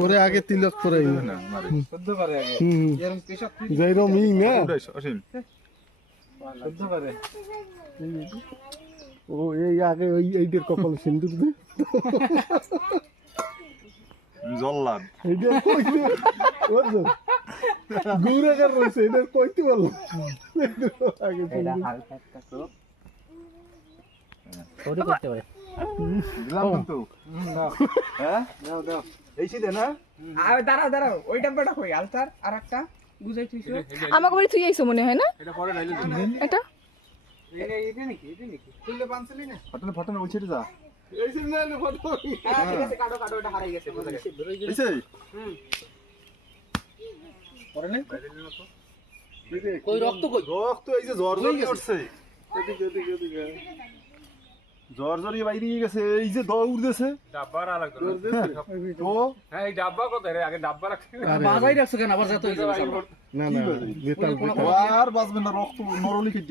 ওরে আগে তিলক করে না মারে শুদ্ধ করে আগে এরকম পেশাব যেরকম ই না অসীম শুদ্ধ করে ও এই আগে ওই এইটার কপাল সিন্দুর দে জল্লাদ এইটার কইতে বুঝছো গুড়া কর রইছে এটার কইতে বলো আগে এটা হালকা একটা তো ওরে করতে পারে দিলাম কিন্তু হ্যাঁ দাও দাও এই সিধে না দাঁড়াও ওই ডাব্বাটা কই আলতার আর একটা বুঝাই তুইছো আমাকে বাড়ি তুই আইছো মনে হয় না এটা পরে ঢাইলে এটা এটা নাকি খুললে পানছিলি না ফটনে ফটনে ওই ছেড়ে যা এই যে না ফটো হ্যাঁ ঠিক আছে কাটো এটা হারাই গেছে বুঝা গেছে এইছে পরে না কই রক্ত কই রক্ত এই যে জ্বর জ্বর করছে এদিকে এদিকে এদিকে জ্বর জ্বর বাইরে গেছে এই যে দৌড় দিয়েছে ডাব্বা আলাদা তো হ্যাঁ এই ডাব্বা কত রে আগে ডাব্বা রাখছি বাজাই রাখছো কেন আবার যত হইছে না না বেতাল বেতাল আর বাঁচবে না রক্ত নরলি কেটে